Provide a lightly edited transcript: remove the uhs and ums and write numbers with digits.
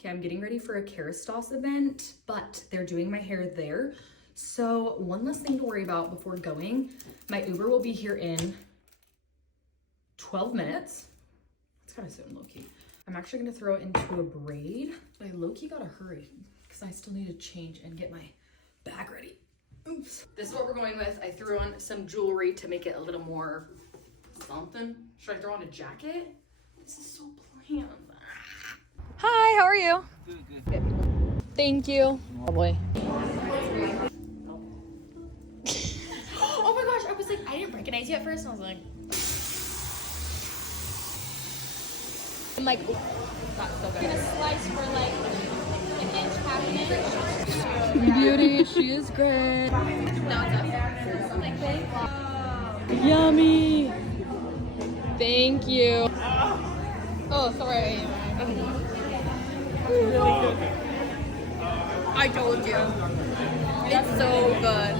Okay, I'm getting ready for a Kérastase event, but they're doing my hair there. So one less thing to worry about before going. My Uber will be here in 12 minutes. It's kind of soon, low-key. I'm actually gonna throw it into a braid, but I low-key gotta hurry because I still need to change and get my bag ready. Oops. This is what we're going with. I threw on some jewelry to make it a little more something. Should I throw on a jacket? This is so bland. Hi, how are you? Good. Thank you. Oh boy. Oh my gosh, I was like, I didn't recognize you at first, and I was like, I'm like, ooh, that's so good. I'm gonna slice for like an inch, half an inch. Beauty, she is great. No, it's like, thank you. Yummy. Thank you. Oh, sorry. Really good. I told you. It's so good.